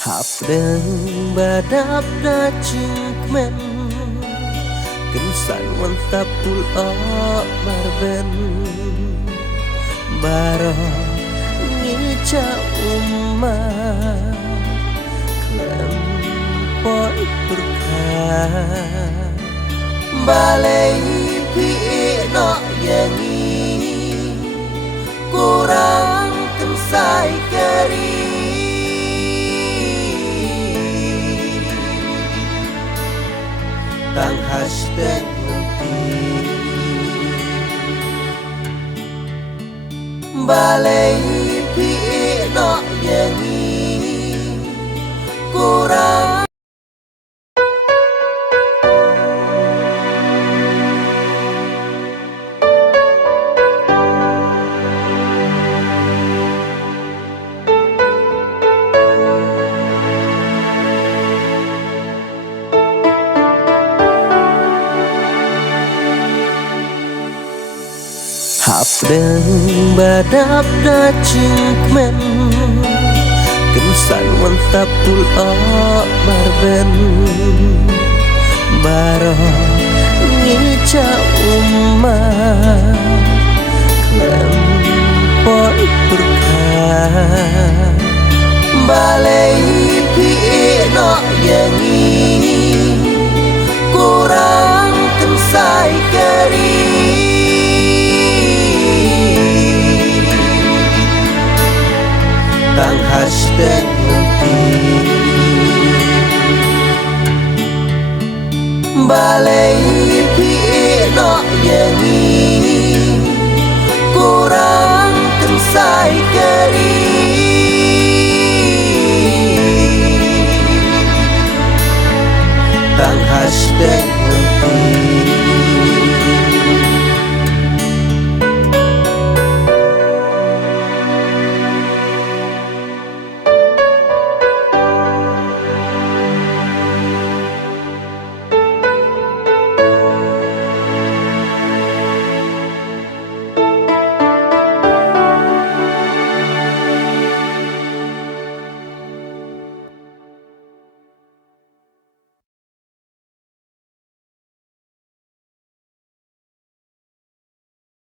Hapdeng badap dacing men Kensan mantap pul'o marben Baro ngica umah Klem poi purka Balai pi no yangi Kurang kensai keri Tang hashtag nanti Balai pi no yangi Kurang Hapdeng badap dacing men Kensan mantap pul'o marben Baro ngica umah